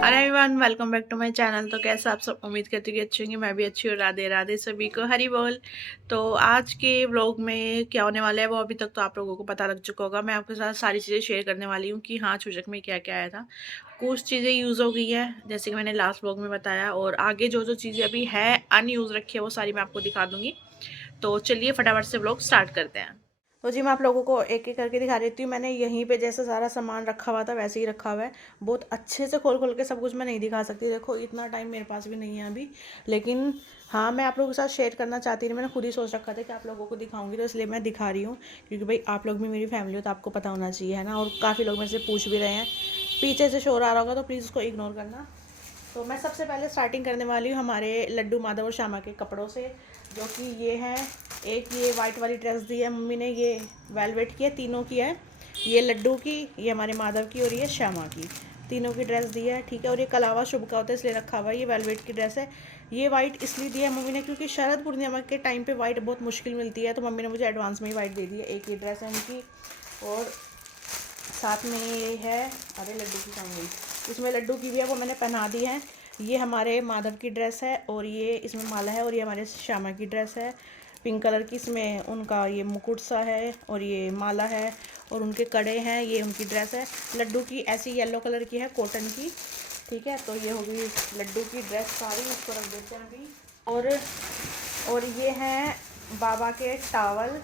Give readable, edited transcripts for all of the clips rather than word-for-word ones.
Hello everyone, welcome back to my channel. तो कैसे आप सब, उम्मीद करती हूँ कि अच्छी होंगी। मैं भी अच्छी हूँ। राधे राधे सभी को, हरी बोल। तो आज के व्लॉग में क्या होने वाला है वो अभी तक तो आप लोगों को पता लग चुका होगा। मैं आपके साथ सारी चीज़ें शेयर करने वाली हूँ कि हाँ, चूचक में क्या क्या आया था। कुछ चीज़ें यूज़ हो गई है जैसे कि मैंने लास्ट व्लॉग में बताया, और आगे जो जो चीज़ें अभी है अनयूज़ रखी है वो सारी मैं आपको दिखा दूँगी। तो चलिए फटाफट से व्लॉग स्टार्ट करते हैं। तो जी मैं आप लोगों को एक एक करके दिखा देती हूँ। मैंने यहीं पे जैसे सारा सामान रखा हुआ था वैसे ही रखा हुआ है। बहुत अच्छे से खोल खोल के सब कुछ मैं नहीं दिखा सकती, देखो इतना टाइम मेरे पास भी नहीं है अभी। लेकिन हाँ, मैं आप लोगों के साथ शेयर करना चाहती थी। मैंने खुद ही सोच रखा था कि आप लोगों को दिखाऊंगी, तो इसलिए मैं दिखा रही हूँ। क्योंकि भाई आप लोग भी मेरी फैमिली हो तो आपको पता होना चाहिए, है ना। और काफ़ी लोग मेरे से पूछ भी रहे हैं। पीछे से शोर आ रहा होगा तो प्लीज़ उसको इग्नोर करना। तो मैं सबसे पहले स्टार्टिंग करने वाली हूँ हमारे लड्डू माधव और श्यामा के कपड़ों से, जो कि ये हैं। एक ये वाइट वाली ड्रेस दी है मम्मी ने, ये वेलवेट की है, तीनों की है। ये लड्डू की, ये हमारे माधव की, और ये श्यामा की। तीनों की ड्रेस दी है, ठीक है। और ये कलावा शुभ का होता है इसलिए रखा हुआ है। ये वेलवेट की ड्रेस है। ये वाइट इसलिए दी है मम्मी ने क्योंकि शरद पूर्णिमा के टाइम पे वाइट बहुत मुश्किल मिलती है, तो मम्मी ने मुझे एडवांस में ही वाइट दे दी है। एक ये ड्रेस है उनकी। और साथ में ये है, अरे लड्डू की कहाँ गई, इसमें लड्डू की भी है, वो मैंने पहना दी है। ये हमारे माधव की ड्रेस है और ये इसमें माला है। और ये हमारे श्यामा की ड्रेस है पिंक कलर की, इसमें उनका ये मुकुट सा है और ये माला है और उनके कड़े हैं। ये उनकी ड्रेस है। लड्डू की ऐसी येलो कलर की है, कॉटन की, ठीक है। तो ये होगी लड्डू की ड्रेस सारी, इसको रख देते हैं अभी। और ये हैं बाबा के टावल,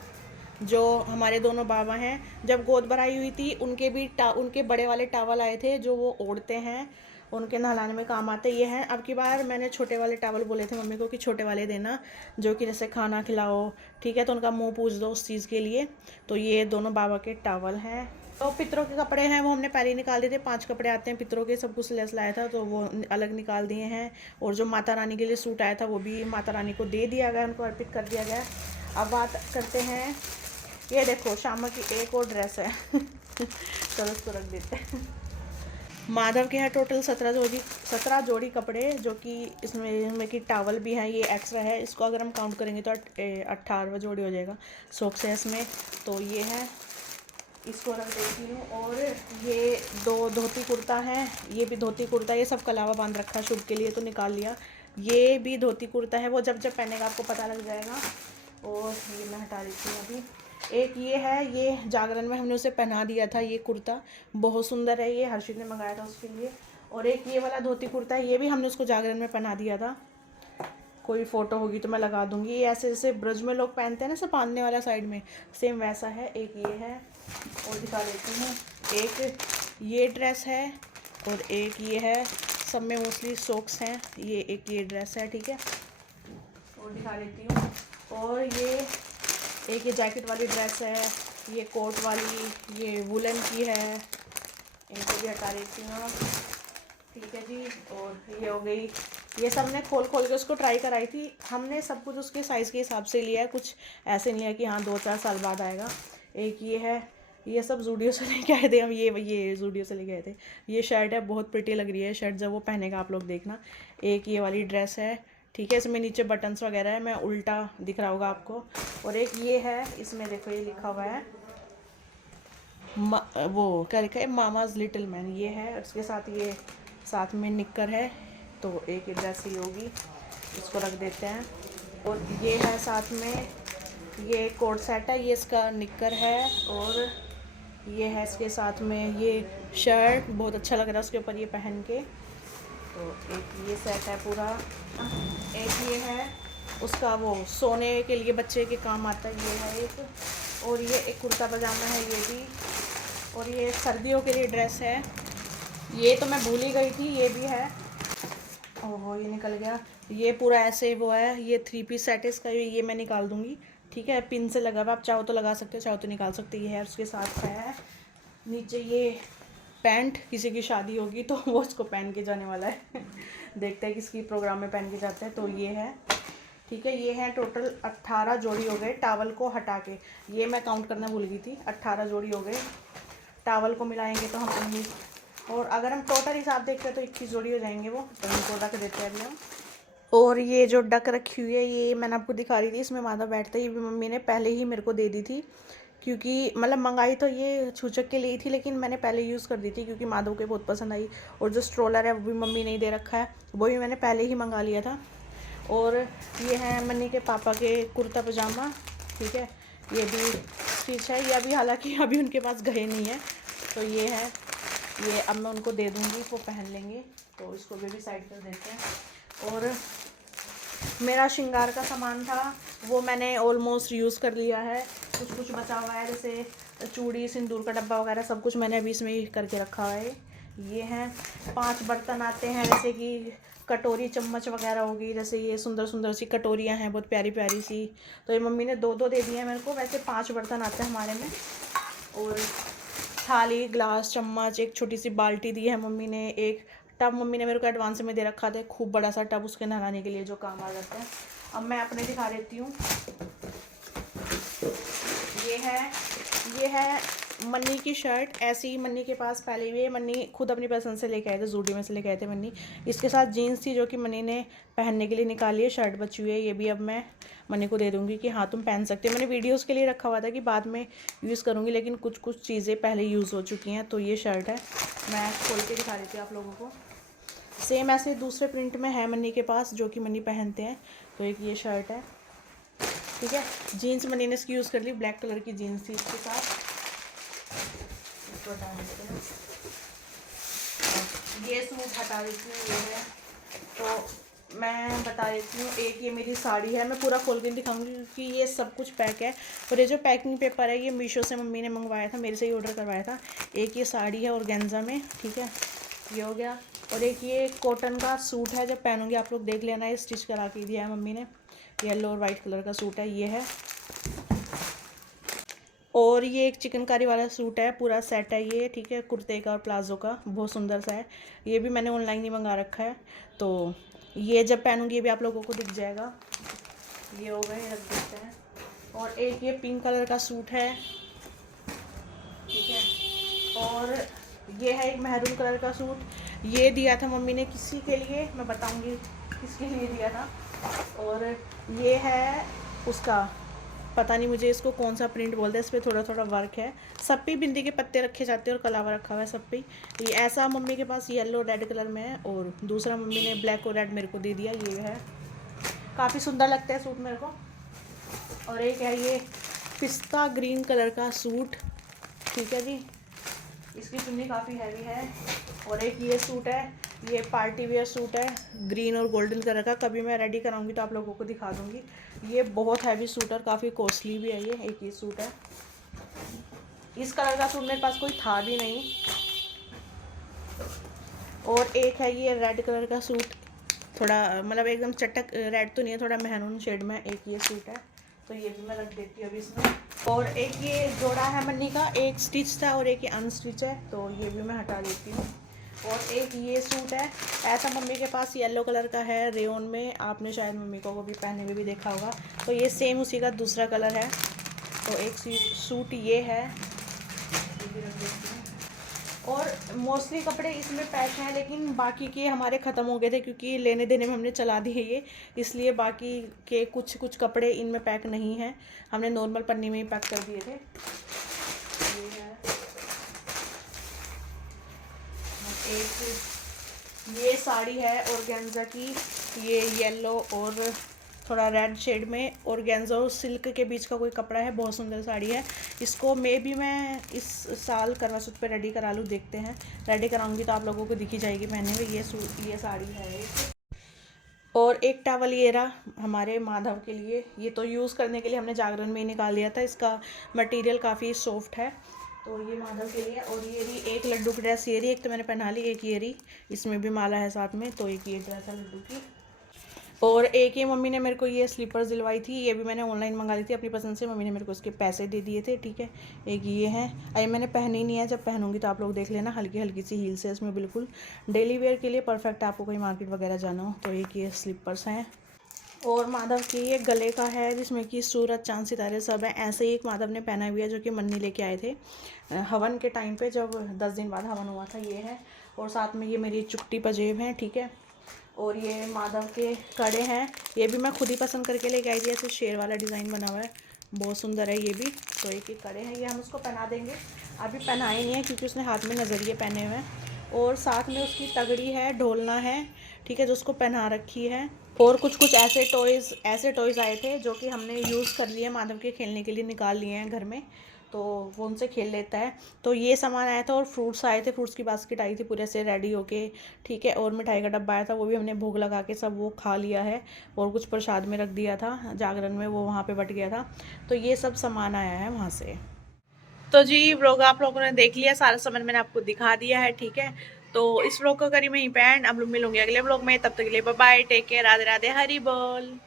जो हमारे दोनों बाबा हैं। जब गोद भराई हुई थी उनके भी उनके बड़े वाले टावल आए थे जो वो ओढ़ते हैं, उनके नहलाने में काम आते ये हैं। अब की बार मैंने छोटे वाले टावल बोले थे मम्मी को कि छोटे वाले देना, जो कि जैसे खाना खिलाओ, ठीक है, तो उनका मुंह पूछ दो उस चीज़ के लिए। तो ये दोनों बाबा के टावल हैं। तो पितरों के कपड़े हैं वो हमने पहले ही निकाल दिए थे। 5 कपड़े आते हैं पितरों के, सब कुछ लेस लाया था तो वो अलग निकाल दिए हैं। और जो माता रानी के लिए सूट आया था वो भी माता रानी को दे दिया गया, उनको अर्पित कर दिया गया। अब बात करते हैं, ये देखो श्यामा की एक और ड्रेस है चलो इसको रख देते हैं। माधव के हैं टोटल 17 जोड़ी कपड़े, जो कि इसमें की टावल भी हैं, ये एक्स्ट्रा है। इसको अगर हम काउंट करेंगे तो 18वां जोड़ी हो जाएगा। सॉक्स है इसमें। तो ये है, इसको रख देती हूँ। और ये 2 धोती कुर्ता है, ये भी धोती कुर्ता, ये सब कलावा बांध रखा शुभ के लिए तो निकाल लिया। ये भी धोती कुर्ता है, वो जब जब पहनेगा आपको पता लग जाएगा। और ये मैं हटा देती हूँ अभी। एक ये है, ये जागरण में हमने उसे पहना दिया था, ये कुर्ता बहुत सुंदर है, ये हर्षित ने मंगाया था उसके लिए। और एक ये वाला धोती कुर्ता है, ये भी हमने उसको जागरण में पहना दिया था। कोई फ़ोटो होगी तो मैं लगा दूंगी। ये ऐसे जैसे ब्रज में लोग पहनते हैं ना, सब बांधने वाला साइड में, सेम वैसा है। एक ये है, और दिखा देती हूँ। एक ये ड्रेस है और एक ये है, सब में मोस्टली सॉक्स हैं। ये एक ये ड्रेस है, ठीक है, और दिखा देती हूँ। और ये एक ये जैकेट वाली ड्रेस है, ये कोट वाली, ये वुलन की है, इनको भी हटा देती हूँ, ठीक है जी। और ये हो गई, ये सब ने खोल खोल के उसको ट्राई कराई थी। हमने सब कुछ उसके साइज़ के हिसाब से लिया है, कुछ ऐसे नहीं है कि हाँ 2-4 साल बाद आएगा। एक ये है, ये सब जूडियो से लेके आए थे हम, ये जूडियो से लेके आए थे। ये शर्ट है, बहुत प्रिटी लग रही है शर्ट, जब वो पहनेगा आप लोग देखना। एक ये वाली ड्रेस है, ठीक है, इसमें नीचे बटन्स वगैरह है, मैं उल्टा दिख रहा होगा आपको। और एक ये है, इसमें देखो ये लिखा हुआ है वो क्या लिखा है, मामाज लिटिल मैन, ये है। उसके साथ ये साथ में निक्कर है। तो एक ड्रेस ही होगी, इसको रख देते हैं। और ये है साथ में, ये कोट सेट है, ये इसका निक्कर है। और ये है इसके साथ में ये शर्ट, बहुत अच्छा लग रहा है उसके ऊपर ये पहन के। तो एक ये सेट है पूरा। एक ये है उसका, वो सोने के लिए बच्चे के काम आता है, ये है एक। और ये एक कुर्ता पजामा है ये भी। और ये सर्दियों के लिए ड्रेस है, ये तो मैं भूल ही गई थी, ये भी है। ओहो ये निकल गया। ये पूरा ऐसे वो है, ये 3 पीस सेट है इसका, ये मैं निकाल दूंगी, ठीक है। पिन से लगा हुआ, आप चाहो तो लगा सकते हो, चाहो तो निकाल सकते हो। ये है, उसके साथ है नीचे ये पैंट, किसी की शादी होगी तो वो इसको पहन के जाने वाला है देखते हैं किसकी प्रोग्राम में पहन के जाते हैं। तो ये है, ठीक है। ये है टोटल 18 जोड़ी हो गए टावल को हटा के, ये मैं काउंट करना भूल गई थी। 18 जोड़ी हो गए, टावल को मिलाएंगे तो हम 19, और अगर हम टोटल हिसाब देखते हैं तो 21 जोड़ी हो जाएंगे वो। तो इनको रख देते हैं अभी हम। और ये जो डक रखी हुई है, ये मैंने आपको दिखा रही थी, इसमें माधव बैठता है, ये भी मम्मी ने पहले ही मेरे को दे दी थी क्योंकि मतलब मंगाई तो ये छूचक के लिए ही थी, लेकिन मैंने पहले यूज़ कर दी थी क्योंकि माधव के बहुत पसंद आई। और जो स्ट्रोलर है वो भी मम्मी ने ही दे रखा है, वो भी मैंने पहले ही मंगा लिया था। और ये है मन्नी के पापा के कुर्ता पजामा, ठीक है, ये भी स्टिच है। ये अभी हालांकि अभी उनके पास गए नहीं है, तो ये है, ये अब मैं उनको दे दूँगी, वो पहन लेंगे। तो इसको भी साइड कर देते हैं। और मेरा श्रृंगार का सामान था वो मैंने ऑलमोस्ट यूज़ कर लिया है। कुछ बचा हुआ है, जैसे चूड़ी, सिंदूर का डब्बा वगैरह सब कुछ मैंने अभी इसमें ही करके रखा हुआ है। ये हैं 5 बर्तन आते हैं, जैसे कि कटोरी चम्मच वगैरह होगी। जैसे ये सुंदर सुंदर सी कटोरियाँ हैं, बहुत प्यारी प्यारी सी। तो ये मम्मी ने 2-2 दे दिए हैं मेरे को। वैसे 5 बर्तन आते हैं हमारे में। और थाली, ग्लास, चम्मच, एक छोटी सी बाल्टी दी है मम्मी ने। एक टब मम्मी ने मेरे को एडवांस में दे रखा था, खूब बड़ा सा टब, उसके नहलाने के लिए जो काम आ जाता है। अब मैं अपने दिखा देती हूँ। ये है मन्नी की शर्ट। ऐसी ही मन्नी के पास पहले भी है, मन्नी खुद अपनी पसंद से लेके आए थे, जूडी में से लेके आए थे मन्नी। इसके साथ जीन्स थी जो कि मन्नी ने पहनने के लिए निकाली है, शर्ट बची हुई है। ये भी अब मैं मन्नी को दे दूँगी कि हाँ तुम पहन सकते हो। मैंने वीडियोस के लिए रखा हुआ था कि बाद में यूज़ करूँगी, लेकिन कुछ चीज़ें पहले यूज़ हो चुकी हैं। तो ये शर्ट है, मैं खोल के दिखा देती हूँ आप लोगों को। सेम ऐसे दूसरे प्रिंट में है मन्नी के पास, जो कि मन्नी पहनते हैं। तो एक ये शर्ट है, ठीक है। जीन्स मन्नी ने इसकी यूज़ कर ली, ब्लैक कलर की जीन्स थी इसके साथ। इसको हटा देते हैं, ये सूट हटा देती हूँ। ये है, तो मैं बता देती हूँ। एक ये मेरी साड़ी है, मैं पूरा खोल के दिखाऊंगी क्योंकि ये सब कुछ पैक है। और ये जो पैकिंग पेपर है ये मीशो से मम्मी ने मंगवाया था, मेरे से ही ऑर्डर करवाया था। एक ये साड़ी है ऑर्गेन्जा में, ठीक है, ये हो गया। और एक ये कॉटन का सूट है, जब पहनूंगी आप लोग देख लेना, ये स्टिच करा के दिया है मम्मी ने। येलो और वाइट कलर का सूट है, ये है। और ये एक चिकनकारी वाला सूट है, पूरा सेट है ये, ठीक है, कुर्ते का और प्लाजो का, बहुत सुंदर सा है। ये भी मैंने ऑनलाइन ही मंगा रखा है, तो ये जब पहनूंगी ये भी आप लोगों को दिख जाएगा। ये हो गए, रख देते हैं। और एक ये पिंक कलर का सूट है, ठीक है। और ये है एक मैरून कलर का सूट, ये दिया था मम्मी ने किसी के लिए, मैं बताऊंगी किसके लिए दिया था। और ये है उसका, पता नहीं मुझे इसको कौन सा प्रिंट बोलते हैं, इस पर थोड़ा थोड़ा वर्क है। सब पे बिंदी के पत्ते रखे जाते हैं और कलावा रखा हुआ है सब पे। ये ऐसा मम्मी के पास येलो रेड कलर में है, और दूसरा मम्मी ने ब्लैक और रेड मेरे को दे दिया। ये है, काफ़ी सुंदर लगता है सूट मेरे को। और एक है ये पिस्ता ग्रीन कलर का सूट, ठीक है जी, इसकी चुन्नी काफ़ी हैवी है। और एक ये सूट है, ये पार्टी वेयर सूट है, ग्रीन और गोल्डन कलर का। कभी मैं रेडी कराऊंगी तो आप लोगों को दिखा दूंगी। ये बहुत हैवी सूट और काफ़ी कॉस्टली भी है ये। एक ये सूट है, इस कलर का सूट मेरे पास कोई था भी नहीं। और एक है ये रेड कलर का सूट, थोड़ा मतलब एकदम चटक रेड तो नहीं है, थोड़ा मैरून शेड में एक ये सूट है, तो ये भी मैं रख देती हूँ अभी इसमें। और एक ये जोड़ा है मन्नी का, एक स्टिच था और एक ये अनस्टिच है, तो ये भी मैं हटा देती हूँ। और एक ये सूट है, ऐसा मम्मी के पास येलो कलर का है रेयन में, आपने शायद मम्मी को वो भी पहने हुए भी देखा होगा। तो ये सेम उसी का दूसरा कलर है। तो एक सूट ये है, ये भी रख देती हूँ। और मोस्टली कपड़े इसमें पैक हैं, लेकिन बाकी के हमारे ख़त्म हो गए थे क्योंकि लेने देने में हमने चला दिए ये, इसलिए बाकी के कुछ कपड़े इनमें पैक नहीं हैं, हमने नॉर्मल पन्नी में ही पैक कर दिए थे। ये है एक, ये साड़ी है ऑर्गेन्जा की, ये येलो और थोड़ा रेड शेड में ऑर्गेन्जा और सिल्क के बीच का कोई कपड़ा है, बहुत सुंदर साड़ी है। इसको मे भी मैं इस साल करवा चौथ पे रेडी करा लूँ, देखते हैं। रेडी कराऊंगी तो आप लोगों को दिखी जाएगी पहने में। ये साड़ी है। और एक टावल ये रहा हमारे माधव के लिए, ये तो यूज़ करने के लिए हमने जागरण में ही निकाल लिया था, इसका मटेरियल काफ़ी सॉफ्ट है, तो ये माधव के लिए। और ये रही एक लड्डू की ड्रेस, ये रही एक तो मैंने पहना ली, एक ये रही, इसमें भी माला है साथ में, तो एक ये ड्रेस है लड्डू की। और एक ये मम्मी ने मेरे को ये स्लीपर्स दिलवाई थी, ये भी मैंने ऑनलाइन मंगा ली थी अपनी पसंद से, मम्मी ने मेरे को इसके पैसे दे दिए थे, ठीक है। एक ये है, अरे मैंने पहनी नहीं है, जब पहनूंगी तो आप लोग देख लेना। हल्की हल्की सी हील्स है इसमें, बिल्कुल डेली वेयर के लिए परफेक्ट, आपको कहीं मार्केट वगैरह जाना हो तो। एक ये स्लीपर्स हैं। और माधव की ये गले का है, जिसमें कि सूरज चांद सितारे सब हैं। ऐसे ही एक माधव ने पहना हुआ है जो कि मन्नी लेके आए थे हवन के टाइम पे, जब 10 दिन बाद हवन हुआ था, ये है। और साथ में ये मेरी चुट्टी पजेब हैं, ठीक है। और ये माधव के कड़े हैं, ये भी मैं खुद ही पसंद करके लेके आई थी, ऐसे शेर वाला डिज़ाइन बना हुआ है, बहुत सुंदर है ये भी। तो एक एक कड़े हैं, ये हम उसको पहना देंगे। अभी पहनाए नहीं है क्योंकि उसने हाथ में नज़रिए पहने हुए हैं। और साथ में उसकी तगड़ी है, ढोलना है, ठीक है, जो उसको पहना रखी है। और कुछ कुछ ऐसे टॉयज़ आए थे जो कि हमने यूज़ कर लिए, माधव के खेलने के लिए निकाल लिए हैं घर में, तो वो उनसे खेल लेता है। तो ये सामान आया था और फ्रूट्स आए थे, फ्रूट्स की बास्केट आई थी पूरे से रेडी होके, ठीक है। और मिठाई का डब्बा आया था, वो भी हमने भोग लगा के सब वो खा लिया है। और कुछ प्रसाद में रख दिया था जागरण में, वो वहाँ पे बट गया था। तो ये सब सामान आया है वहाँ से। तो जी व्लॉग आप लोगों ने देख लिया, सारा सामान मैंने आपको दिखा दिया है, ठीक है। तो इस व्लॉग को करी मैं ही एंड, अब लोग मिलूंगी अगले व्लॉग में, तब तक के लिए bye bye, take care, Radhe Radhe, Hari बोल।